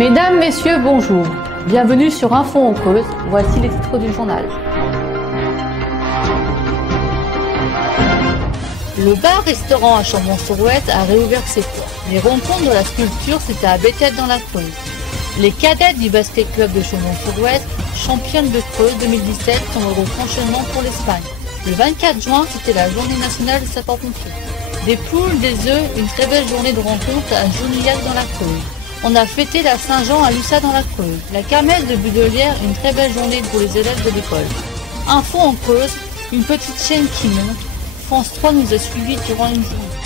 Mesdames, Messieurs, bonjour. Bienvenue sur Info en Creuse. Voici les titres du journal. Le bar-restaurant à Chambon-sur-Ouette a réouvert ses portes. Les rencontres de la sculpture, c'était à Béthède dans la Creuse. Les cadets du basket club de Chambon-sur-Ouette, championnes de Creuse 2017, sont au retranchement pour l'Espagne. Le 24 juin, c'était la journée nationale des sapeurs-pompiers. Des poules, des œufs, une très belle journée de rencontre à Jounillac dans la Creuse. On a fêté la Saint-Jean à Lussat dans la Creuse. La kermesse de Budelière, une très belle journée pour les élèves de l'école. Info en Creuse, une petite chaîne qui monte. France 3 nous a suivis durant une journée.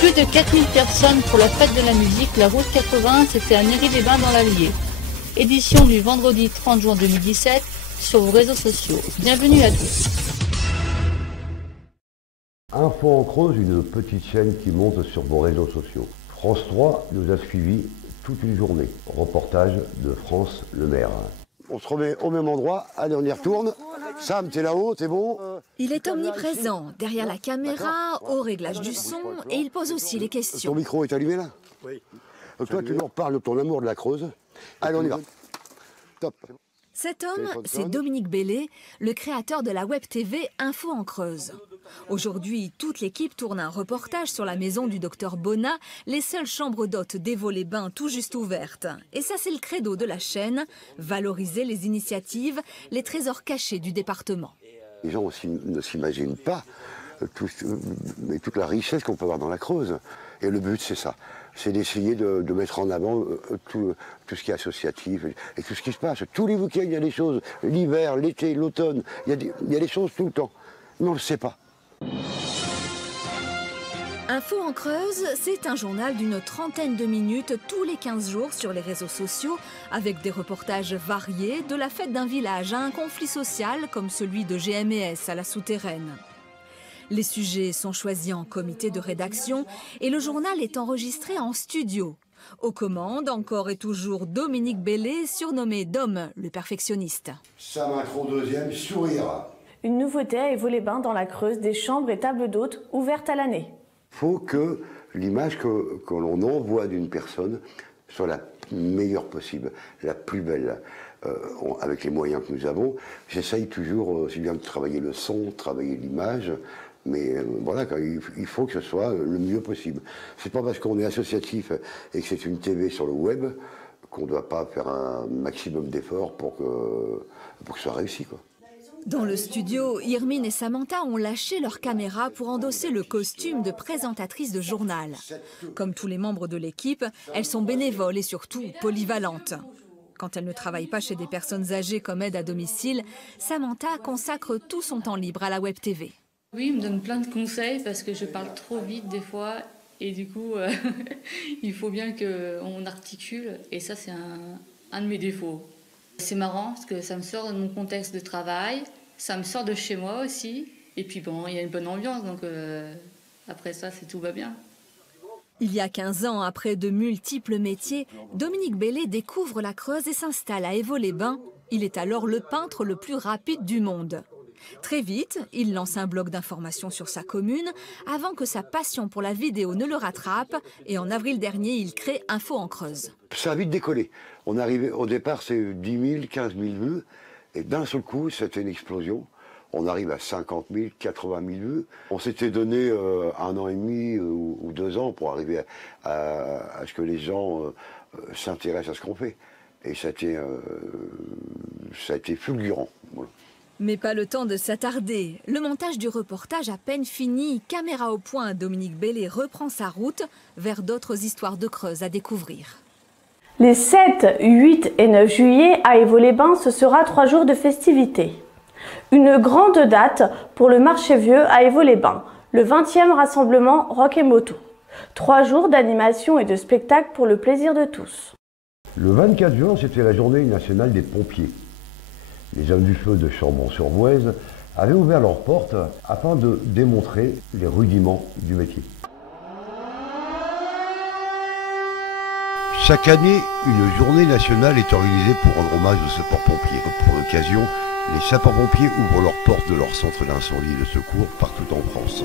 Plus de 4000 personnes pour la fête de la musique. La route 80, c'était à Néry-les-Bains dans l'Allier. Édition du vendredi 30 juin 2017 sur vos réseaux sociaux. Bienvenue à tous. Info en Creuse, une petite chaîne qui monte sur vos réseaux sociaux. France 3 nous a suivis toute une journée. Reportage de France Le Maire. On se remet au même endroit, allez on y retourne. Sam, t'es là-haut, t'es bon? Il est omniprésent, derrière la caméra, au réglage du son, et il pose aussi les questions. Ton micro est allumé là? Oui. Donc toi tu nous reparles de ton amour de la Creuse. Allez on y va. Top. Cet homme, c'est Dominique Bellé, le créateur de la web TV Info en Creuse. Aujourd'hui, toute l'équipe tourne un reportage sur la maison du docteur Bonnat, les seules chambres d'hôtes d'Évaux-les-Bains tout juste ouvertes. Et ça, c'est le credo de la chaîne, valoriser les initiatives, les trésors cachés du département. Les gens aussi ne s'imaginent pas toute la richesse qu'on peut avoir dans la Creuse. Et le but, c'est ça. C'est d'essayer de mettre en avant tout ce qui est associatif et tout ce qui se passe. Tous les week-ends, il y a des choses. L'hiver, l'été, l'automne, il y a des choses tout le temps. Mais on ne le sait pas. Info en Creuse, c'est un journal d'une trentaine de minutes tous les 15 jours sur les réseaux sociaux, avec des reportages variés, de la fête d'un village à un conflit social comme celui de GMS à la Souterraine. Les sujets sont choisis en comité de rédaction et le journal est enregistré en studio. Aux commandes, encore et toujours Dominique Bellé, surnommé Dom, le perfectionniste. Sam intro deuxième, sourire. Une nouveauté à Évaux-les-Bains dans la Creuse, des chambres et tables d'hôtes ouvertes à l'année. Il faut que l'image que l'on envoie d'une personne soit la meilleure possible, la plus belle. Avec les moyens que nous avons, j'essaye toujours aussi bien de travailler le son, travailler l'image, mais voilà, il faut que ce soit le mieux possible. C'est pas parce qu'on est associatif et que c'est une TV sur le web qu'on ne doit pas faire un maximum d'efforts pour que ce soit réussi, quoi. Dans le studio, Irmine et Samantha ont lâché leur caméra pour endosser le costume de présentatrice de journal. Comme tous les membres de l'équipe, elles sont bénévoles et surtout polyvalentes. Quand elles ne travaillent pas chez des personnes âgées comme aide à domicile, Samantha consacre tout son temps libre à la web TV. Oui, il me donne plein de conseils parce que je parle trop vite des fois et du coup, il faut bien qu'on articule et ça, c'est un de mes défauts. C'est marrant parce que ça me sort de mon contexte de travail, ça me sort de chez moi aussi et puis bon, il y a une bonne ambiance donc après ça, tout va bien. Il y a 15 ans, après de multiples métiers, Dominique Bellé découvre la Creuse et s'installe à Évaux-les-Bains. Il est alors le peintre le plus rapide du monde. Très vite, il lance un blog d'information sur sa commune avant que sa passion pour la vidéo ne le rattrape. Et en avril dernier, il crée Info en Creuse. Ça a vite décollé. On arrivait, au départ, c'est 10 000, 15 000 vues. Et d'un seul coup, c'était une explosion. On arrive à 50 000, 80 000 vues. On s'était donné 1 an et demi ou 2 ans pour arriver à ce que les gens s'intéressent à ce qu'on fait. Et ça a été fulgurant. Voilà. Mais pas le temps de s'attarder. Le montage du reportage à peine fini, caméra au point, Dominique Bellé reprend sa route vers d'autres histoires de Creuse à découvrir. Les 7, 8 et 9 juillet à Évaux-les-Bains, ce sera 3 jours de festivités. Une grande date pour le marché vieux à Évaux-les-Bains, le 20e rassemblement Rock et Moto. 3 jours d'animation et de spectacle pour le plaisir de tous. Le 24 juin, c'était la journée nationale des pompiers. Les Hommes du Feu de Chambon-sur-Voueize avaient ouvert leurs portes afin de démontrer les rudiments du métier. Chaque année, une journée nationale est organisée pour rendre hommage aux sapeurs-pompiers. Pour l'occasion, les sapeurs-pompiers ouvrent leurs portes de leur centre d'incendie et de secours partout en France.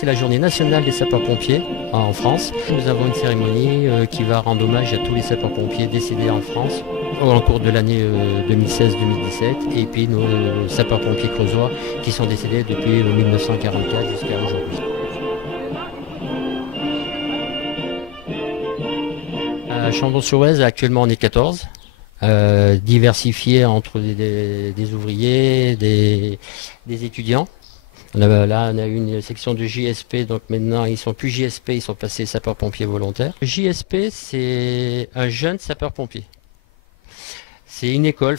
c'est la journée nationale des sapeurs-pompiers en France. Nous avons une cérémonie qui va rendre hommage à tous les sapeurs-pompiers décédés en France au cours de l'année 2016-2017 et puis nos sapeurs-pompiers creusois qui sont décédés depuis 1944 jusqu'à aujourd'hui. À Chambon-sur-Oise, actuellement on est 14, diversifiés entre des ouvriers, des étudiants. Là, on a eu une section de JSP, donc maintenant ils sont plus JSP, ils sont passés sapeurs-pompiers volontaires. JSP, c'est un jeune sapeur-pompier. C'est une école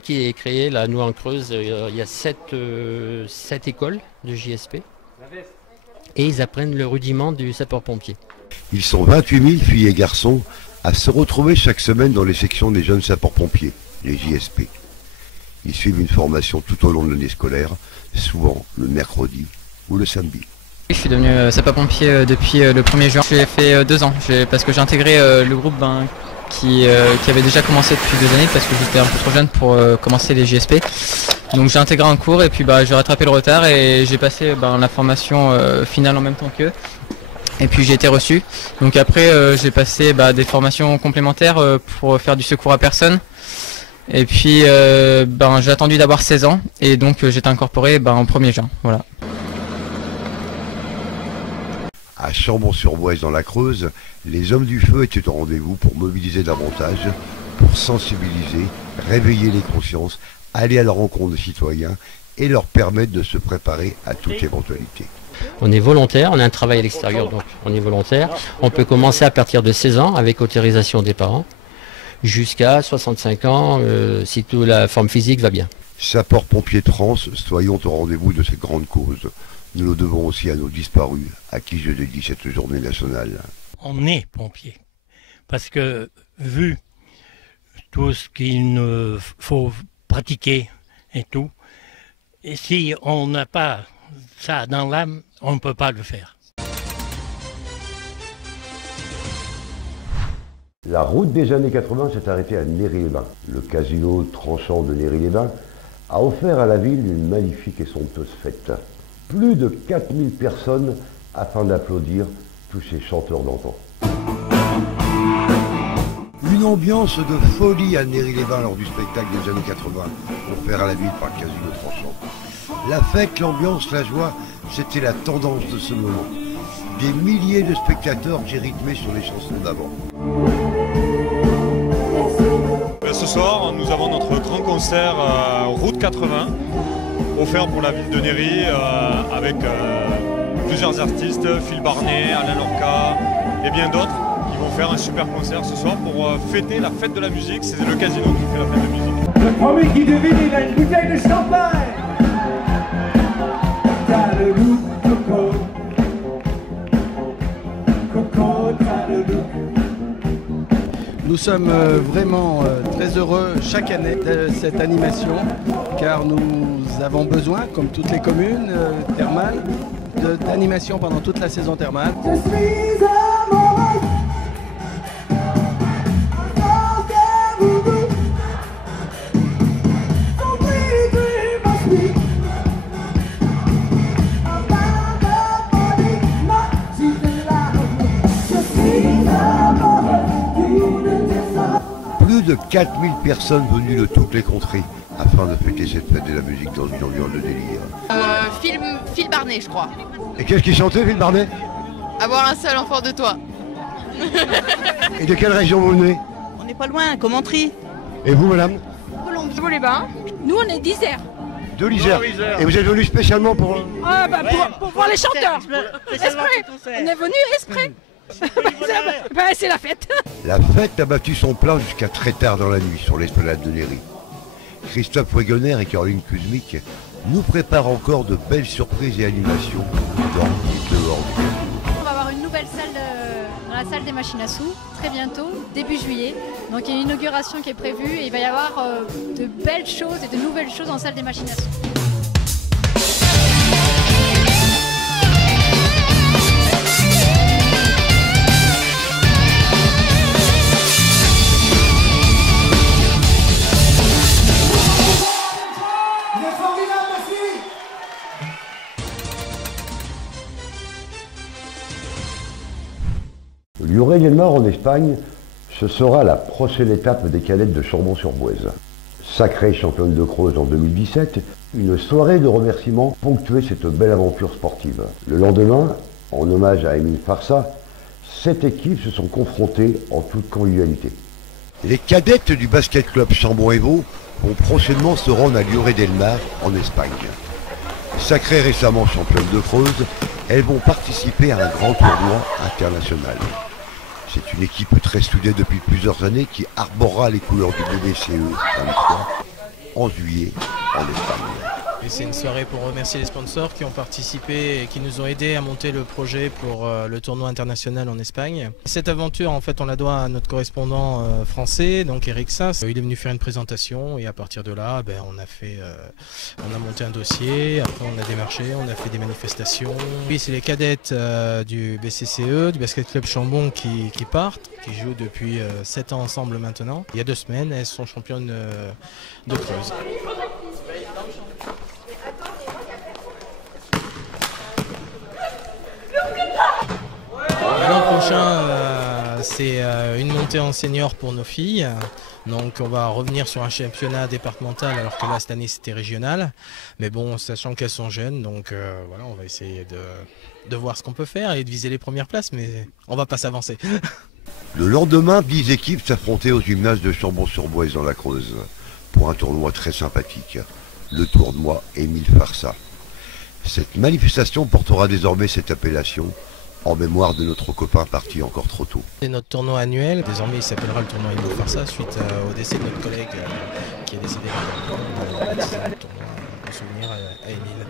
qui est créée, là, nous en Creuse, il y a 7 écoles de JSP. Et ils apprennent le rudiment du sapeur-pompier. Ils sont 28 000 filles et garçons à se retrouver chaque semaine dans les sections des jeunes sapeurs-pompiers, les JSP. Ils suivent une formation tout au long de l'année scolaire, souvent le mercredi ou le samedi. Je suis devenu sapeur-pompier depuis le 1er juin. J'ai fait 2 ans, parce que j'ai intégré le groupe qui avait déjà commencé depuis 2 années, parce que j'étais un peu trop jeune pour commencer les JSP. Donc j'ai intégré un cours et puis j'ai rattrapé le retard et j'ai passé la formation finale en même temps qu'eux. Et puis j'ai été reçu. Donc après j'ai passé des formations complémentaires pour faire du secours à personne. Et puis j'ai attendu d'avoir 16 ans et donc j'étais incorporé en 1er juin. Voilà. À Chambon-sur-Oise dans la Creuse, les hommes du feu étaient au rendez-vous pour mobiliser davantage, pour sensibiliser, réveiller les consciences, aller à la rencontre des citoyens et leur permettre de se préparer à toute éventualité. On est volontaire, on a un travail à l'extérieur, donc on est volontaire. On peut commencer à partir de 16 ans avec autorisation des parents, jusqu'à 65 ans si toute la forme physique va bien. Sapeurs-pompiers de France, soyons au rendez-vous de cette grande cause. Nous le devons aussi à nos disparus, à qui je dédie cette journée nationale. On est pompiers, parce que vu tout ce qu'il faut pratiquer et tout, et si on n'a pas ça dans l'âme, on ne peut pas le faire. La route des années 80 s'est arrêtée à Néry-les-Bains. Le casino tranchant de Néry-les-Bains a offert à la ville une magnifique et somptueuse fête. Plus de 4000 personnes afin d'applaudir tous ces chanteurs d'antan. Une ambiance de folie à Néry-les-Bains lors du spectacle des années 80, offert à la ville par le casino tranchant. La fête, l'ambiance, la joie, c'était la tendance de ce moment. Des milliers de spectateurs qui rythmaient sur les chansons d'avant. Ce soir, nous avons notre grand concert Route 80, offert pour la ville de Néry, avec plusieurs artistes, Phil Barnet, Alain Lorca et bien d'autres, qui vont faire un super concert ce soir pour fêter la fête de la musique. C'est le casino qui fait la fête de musique. Le premier qui devine, il a une bouteille de champagne. T'as le look, Coco. Coco, t'as le look. Nous sommes vraiment très heureux chaque année de cette animation, car nous avons besoin, comme toutes les communes thermales, d'animation pendant toute la saison thermale. Je suis amoureux. Plus de 4000 personnes venues de toutes les contrées afin de fêter cette fête de la musique dans une ambiance de délire. Phil Barnet, je crois. Et qu'est-ce qu'il chantait, Phil Barnet? Avoir un seul enfant de toi. Et de quelle région vous venez? On n'est pas loin, Commentry. Et vous, madame? Colombie-les-Bains. Nous, on est d'Isère. De l'Isère. Et vous êtes venu spécialement pour... Pour voir les chanteurs. Esprit. On est venu exprès. C'est la fête. La fête a battu son plein jusqu'à très tard dans la nuit sur l'esplanade de Néry. Christophe Wegener et Caroline Kuzmik nous préparent encore de belles surprises et animations dans et dehors du casino. On va avoir une nouvelle salle dans la salle des machines à sous très bientôt, début juillet. Donc il y a une inauguration qui est prévue et il va y avoir de belles choses et de nouvelles choses en salle des machines à sous. Lloret-Delmar en Espagne, ce sera la prochaine étape des cadettes de Chambon-sur-Voueize. Sacrée championne de Creuse en 2017, une soirée de remerciements ponctuait cette belle aventure sportive. Le lendemain, en hommage à Émile Farsa, 7 équipes se sont confrontées en toute convivialité. Les cadettes du basket club Chambon-Évaux vont prochainement se rendre à Lloret-Delmar en Espagne. Sacrées récemment championnes de Creuse, elles vont participer à un grand tournoi international. C'est une équipe très soudée depuis plusieurs années qui arborera les couleurs du BBCE 23 en juillet en Espagne. Et c'est une soirée pour remercier les sponsors qui ont participé et qui nous ont aidés à monter le projet pour le tournoi international en Espagne. Cette aventure, en fait, on la doit à notre correspondant français, donc Eric Sass. Il est venu faire une présentation et à partir de là, on a monté un dossier, après on a démarché, on a fait des manifestations. Oui, c'est les cadettes du BCCE, du Basket Club Chambon qui partent, qui jouent depuis 7 ans ensemble maintenant. Il y a 2 semaines, elles sont championnes de Creuse. L'an prochain, c'est une montée en senior pour nos filles. Donc on va revenir sur un championnat départemental alors que là cette année c'était régional. Mais bon, sachant qu'elles sont jeunes, donc voilà, on va essayer de voir ce qu'on peut faire et de viser les premières places, mais on va pas s'avancer. Le lendemain, 10 équipes s'affrontaient au gymnase de Chambon-sur-Voueize dans la Creuse pour un tournoi très sympathique, le tournoi Émile Farsa. Cette manifestation portera désormais cette appellation en mémoire de notre copain parti encore trop tôt. C'est notre tournoi annuel, désormais il s'appellera le tournoi Émile Farsa suite au décès de notre collègue qui est décédé on a baptisé le tournoi en souvenir à Émile.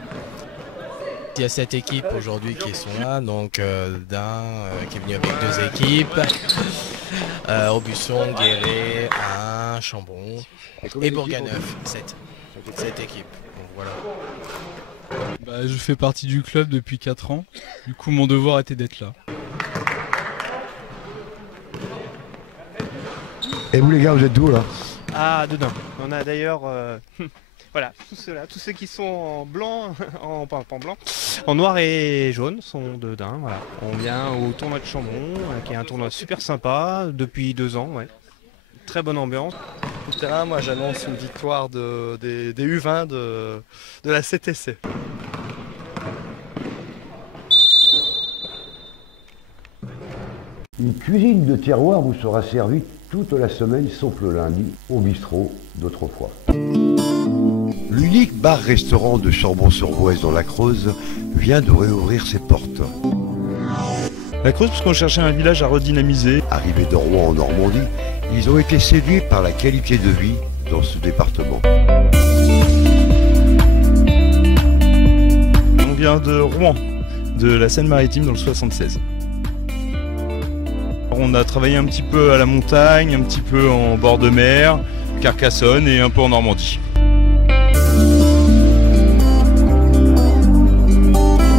Il y a 7 équipes aujourd'hui qui sont là, donc qui est venu avec 2 équipes, Aubusson, Guéret, Ain, Chambon et Bourganeuf, 7 équipes. Donc voilà. Je fais partie du club depuis 4 ans, du coup mon devoir était d'être là. Et vous les gars, vous êtes d'où là? Ah, dedans. On a d'ailleurs, voilà, tous ceux qui sont en blanc, pas en blanc, en noir et jaune sont dedans. Voilà. On vient au tournoi de Chambon, qui est un tournoi super sympa depuis 2 ans. Ouais. Très bonne ambiance. Tout terrain, moi j'annonce une victoire des U20 de la CTC. Une cuisine de terroir vous sera servie toute la semaine sauf le lundi au bistrot d'autrefois. L'unique bar-restaurant de Chambon-sur-Voueize dans la Creuse vient de réouvrir ses portes. La Creuse parce qu'on cherchait un village à redynamiser. Arrivés de Rouen en Normandie, ils ont été séduits par la qualité de vie dans ce département. On vient de Rouen, de la Seine-Maritime dans le 76. On a travaillé un petit peu à la montagne, un petit peu en bord de mer, Carcassonne et un peu en Normandie.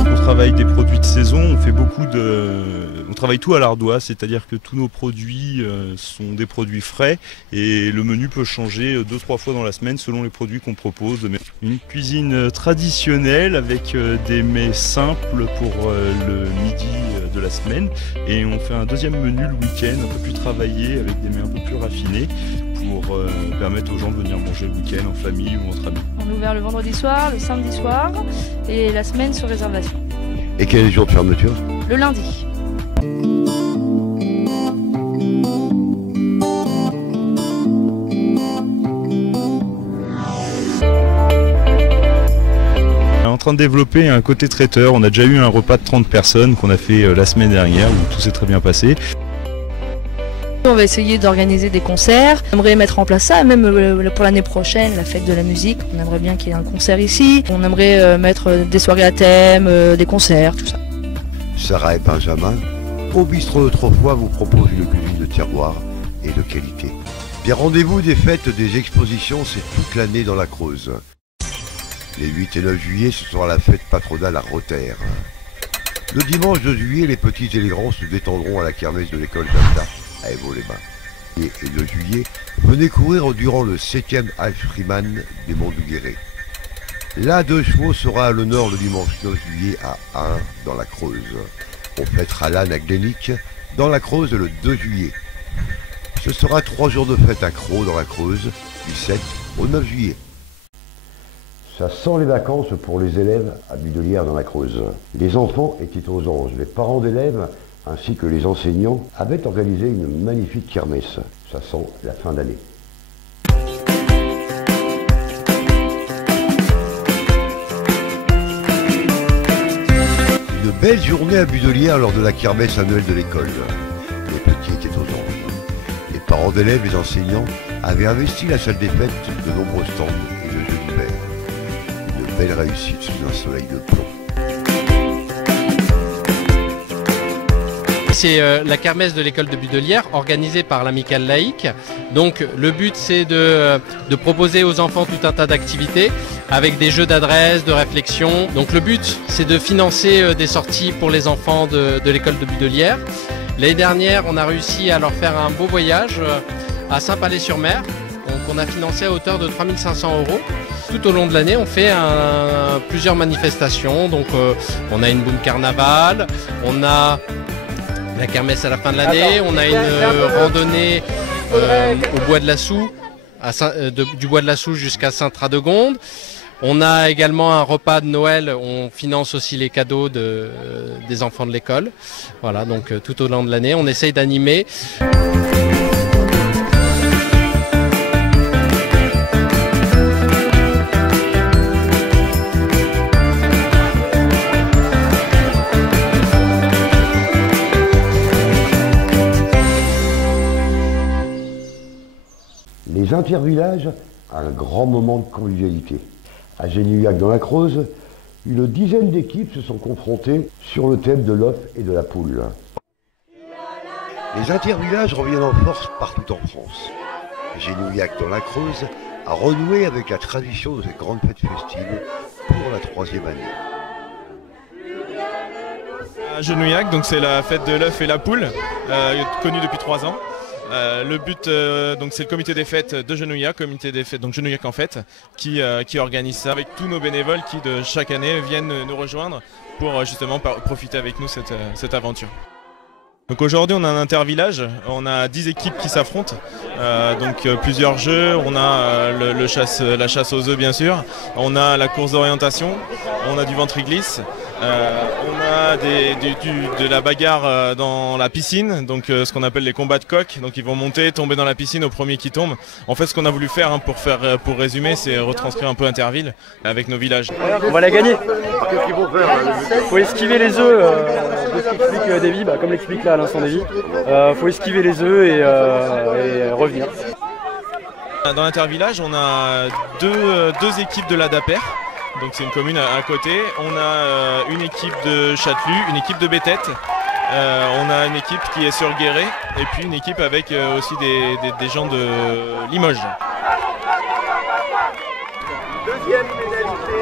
On travaille des produits de saison, on fait on travaille tout à l'ardoise, c'est-à-dire que tous nos produits sont des produits frais et le menu peut changer 2-3 fois dans la semaine selon les produits qu'on propose. Une cuisine traditionnelle avec des mets simples pour le midi de la semaine et on fait un deuxième menu le week-end un peu plus travaillé avec des mets un peu plus raffinés pour permettre aux gens de venir manger le week-end en famille ou entre amis. On est ouvert le vendredi soir, le samedi soir et la semaine sur réservation. Et quel est le jour de fermeture? Le lundi. On est en train de développer un côté traiteur. On a déjà eu un repas de 30 personnes qu'on a fait la semaine dernière où tout s'est très bien passé. On va essayer d'organiser des concerts. On aimerait mettre en place ça, même pour l'année prochaine, la fête de la musique. On aimerait bien qu'il y ait un concert ici. On aimerait mettre des soirées à thème, des concerts, tout ça. Sarah et Benjamin, au bistrot d'autrefois, vous proposent une cuisine de terroir et de qualité. Des rendez-vous, des fêtes, des expositions, c'est toute l'année dans la Creuse. Les 8 et 9 juillet, ce sera la fête patronale à Rotter. Le dimanche 2 juillet, les petits et les grands se détendront à la kermesse de l'école d'Alta à Évaux-les-Bains. Et le juillet, venez courir durant le 7e Alpes-Freeman des Monts du Guéret. La 2 chevaux sera à l'honneur le dimanche 9 juillet à Ain, dans la Creuse. On fêtera l'âne à Glénic dans la Creuse le 2 juillet. Ce sera 3 jours de fête à Crau dans la Creuse, du 7 au 9 juillet. Ça sent les vacances pour les élèves à Budelière dans la Creuse. Les enfants étaient aux anges. Les parents d'élèves ainsi que les enseignants avaient organisé une magnifique kermesse. Ça sent la fin d'année. Une belle journée à Budelière lors de la kermesse annuelle de l'école. Les petits étaient aux anges. Les parents d'élèves et les enseignants avaient investi la salle des fêtes de nombreux stands et de jeux d'hiver. Une belle réussite sous un soleil de plomb. C'est la kermesse de l'école de Budelière organisée par l'Amicale laïque. Donc le but c'est de proposer aux enfants tout un tas d'activités avec des jeux d'adresse, de réflexion. Donc le but c'est de financer des sorties pour les enfants de l'école de Budelière. L'année dernière on a réussi à leur faire un beau voyage à Saint-Palais-sur-Mer qu'on a financé à hauteur de 3 500 €. Tout au long de l'année on fait plusieurs manifestations. Donc on a une boum carnaval, on a la kermesse à la fin de l'année, on a une randonnée au bois de la Soue, du bois de la Soue jusqu'à Saint-Radegonde. On a également un repas de Noël, on finance aussi les cadeaux des enfants de l'école. Voilà, donc tout au long de l'année, on essaye d'animer. Les intervillages, un grand moment de convivialité. À Genouillac dans la Creuse, une dizaine d'équipes se sont confrontées sur le thème de l'œuf et de la poule. Les intervillages reviennent en force partout en France. Genouillac dans la Creuse a renoué avec la tradition de ces grandes fêtes festives pour la 3e année. À Genouillac, donc c'est la fête de l'œuf et la poule, connue depuis 3 ans. Le but, donc c'est le comité des fêtes de Genouillac, comité des fêtes, donc Genouillac en fête, qui organise ça avec tous nos bénévoles qui de chaque année viennent nous rejoindre pour justement profiter avec nous cette aventure. Donc aujourd'hui on a un intervillage, on a 10 équipes qui s'affrontent, donc plusieurs jeux, on a la chasse aux œufs bien sûr, on a la course d'orientation, on a du ventre-glisse, on a de la bagarre dans la piscine, donc ce qu'on appelle les combats de coqs, donc ils vont monter, tomber dans la piscine au premier qui tombe. En fait ce qu'on a voulu faire, pour résumer, c'est retranscrire un peu Interville avec nos villages. On va la gagner. Qu'est-ce qu'il faut faire? Il faut esquiver les œufs, de ce qu'explique Davy, comme l'explique là à l'instant Davy. Il faut esquiver les œufs et revenir. Dans l'intervillage, on a deux équipes de l'ADAPER, donc c'est une commune à côté. On a une équipe de Châtelus, une équipe de Béthette. On a une équipe qui est sur Guéret et puis une équipe avec aussi des gens de Limoges. Deuxième pénalité.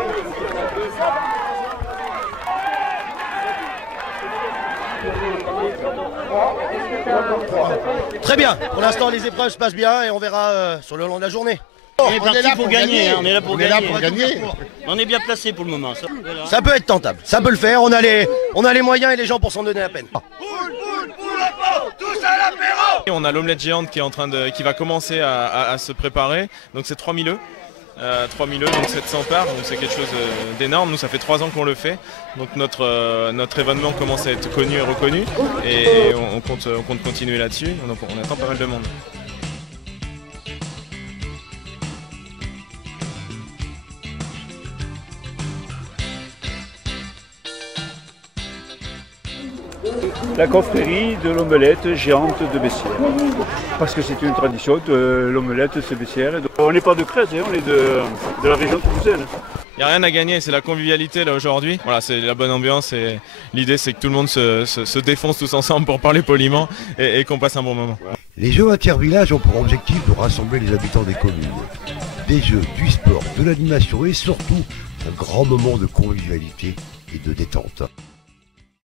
Très bien, pour l'instant les épreuves se passent bien et on verra sur le long de la journée. On est là pour gagner, hein, on est là pour gagner. On est bien placé pour le moment. Ça peut être tentable, ça peut le faire, on a les moyens et les gens pour s'en donner la peine. On a l'omelette géante qui va commencer à se préparer, donc c'est 3000 œufs. 3000 œufs, donc 700 parts, donc c'est quelque chose d'énorme. Nous ça fait 3 ans qu'on le fait, donc notre événement commence à être connu et reconnu et on compte continuer là-dessus, donc on attend pas mal de monde. La confrérie de l'omelette géante de Bessières. Parce que c'est une tradition, l'omelette c'est Bessières. On n'est pas de Crète, on est de la région toulousaine. Il n'y a rien à gagner, c'est la convivialité là aujourd'hui. Voilà, c'est la bonne ambiance et l'idée c'est que tout le monde se défonce tous ensemble pour parler poliment et qu'on passe un bon moment. Les Jeux intervillages ont pour objectif de rassembler les habitants des communes. Des jeux, du sport, de l'animation et surtout un grand moment de convivialité et de détente.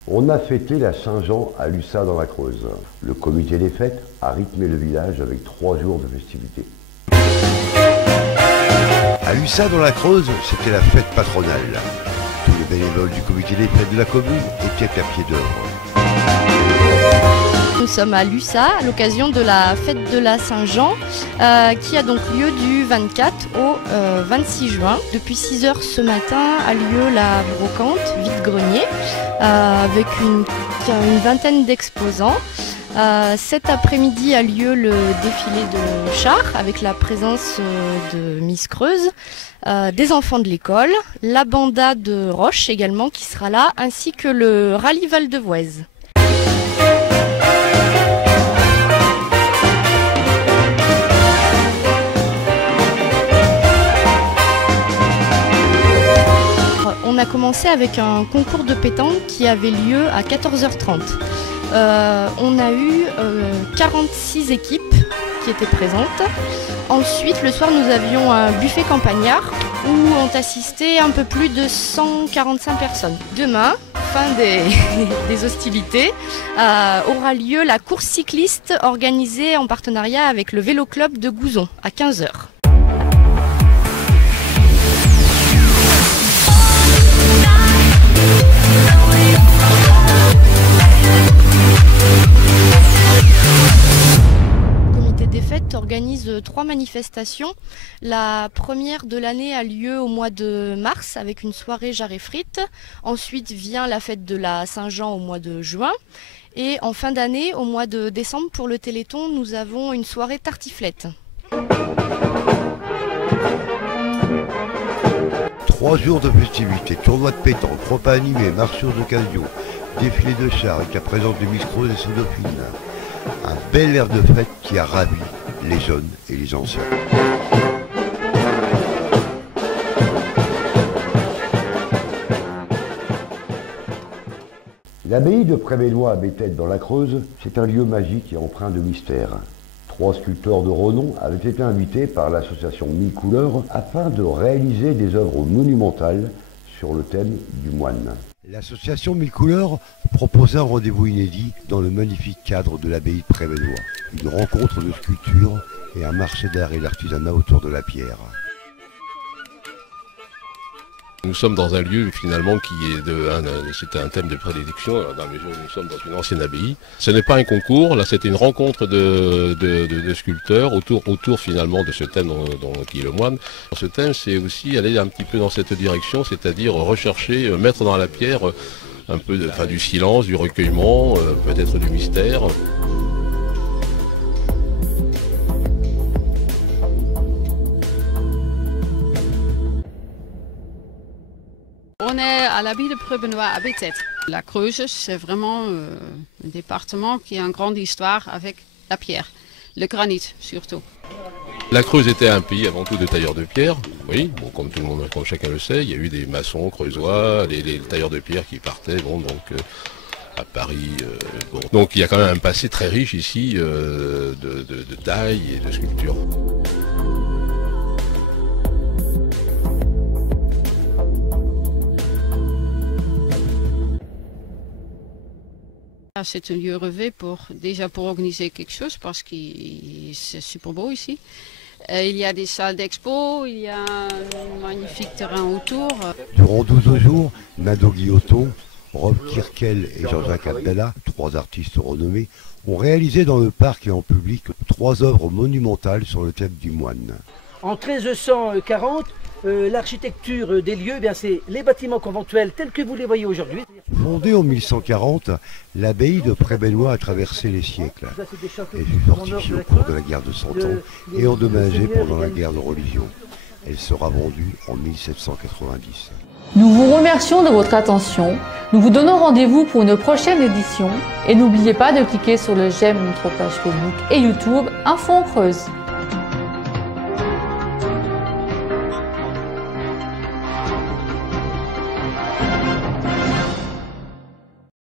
On a fêté la Saint-Jean à Lussat dans la Creuse. Le comité des fêtes a rythmé le village avec 3 jours de festivités. À Lussat dans la Creuse, c'était la fête patronale. Tous les bénévoles du comité des fêtes de la commune étaient à pied d'œuvre. Nous sommes à Lussat à l'occasion de la fête de la Saint-Jean qui a donc lieu du 24 au 26 juin. Depuis 6 h ce matin a lieu la brocante vide-grenier avec une vingtaine d'exposants. Cet après-midi a lieu le défilé de chars avec la présence de Miss Creuse, des enfants de l'école, la banda de Roche également qui sera là, ainsi que le rallye Val de Voueize. On a commencé avec un concours de pétanque qui avait lieu à 14h30. On a eu 46 équipes qui étaient présentes. Ensuite, le soir, nous avions un buffet campagnard où ont assisté un peu plus de 145 personnes. Demain, fin des hostilités, aura lieu la course cycliste organisée en partenariat avec le Vélo Club de Gouzon à 15 h. Des fêtes organise 3 manifestations. La première de l'année a lieu au mois de mars avec une soirée jarre et frites. Ensuite vient la fête de la Saint-Jean au mois de juin. Et en fin d'année, au mois de décembre, pour le Téléthon, nous avons une soirée tartiflette. 3 jours de festivités, tournoi de pétanque, repas animés, marches d'occasion, défilé de chars avec la présence de Miss Creuse et son dauphine. Un bel air de fête qui a ravi les jeunes et les anciens. L'abbaye de Prémélois à Béthède dans la Creuse, c'est un lieu magique et empreint de mystère. 3 sculpteurs de renom avaient été invités par l'association 1000 Couleurs afin de réaliser des œuvres monumentales sur le thème du moine. L'association 1000 Couleurs proposait un rendez-vous inédit dans le magnifique cadre de l'abbaye de Prémélois. Une rencontre de sculptures et un marché d'art et d'artisanat autour de la pierre. Nous sommes dans un lieu finalement qui est c'est un thème de prédilection dans la mesure où nous sommes dans une ancienne abbaye. Ce n'est pas un concours, là c'était une rencontre de sculpteurs autour finalement de ce thème qui est le moine. Ce thème c'est aussi aller un petit peu dans cette direction, c'est-à-dire rechercher, mettre dans la pierre un peu du silence, du recueillement, peut-être du mystère. On est à l'abbaye de Prémélois à Béthède. La Creuse, c'est vraiment un département qui a une grande histoire avec la pierre, le granit surtout. La Creuse était un pays avant tout de tailleurs de pierre, oui, bon, comme tout le monde, comme chacun le sait, il y a eu des maçons creusois, les tailleurs de pierre qui partaient, bon, donc à Paris. Bon. Donc il y a quand même un passé très riche ici de taille et de sculpture. C'est un lieu rêvé déjà pour organiser quelque chose parce que c'est super beau ici. Il y a des salles d'expo, il y a un magnifique terrain autour. Durant 12 jours, Nado Guilloton, Rob Kirkel et Jean-Jacques Abdallah, 3 artistes renommés, ont réalisé dans le parc et en public 3 œuvres monumentales sur le thème du moine. En 1340, l'architecture des lieux, c'est les bâtiments conventuels tels que vous les voyez aujourd'hui. Fondée en 1140, l'abbaye de Prémélois a traversé les siècles. Elle fut fortifiée au cours de la guerre de 100 ans et endommagée pendant la guerre de religion. Elle sera vendue en 1790. Nous vous remercions de votre attention. Nous vous donnons rendez-vous pour une prochaine édition. Et n'oubliez pas de cliquer sur le j'aime notre page Facebook et YouTube Info en Creuse.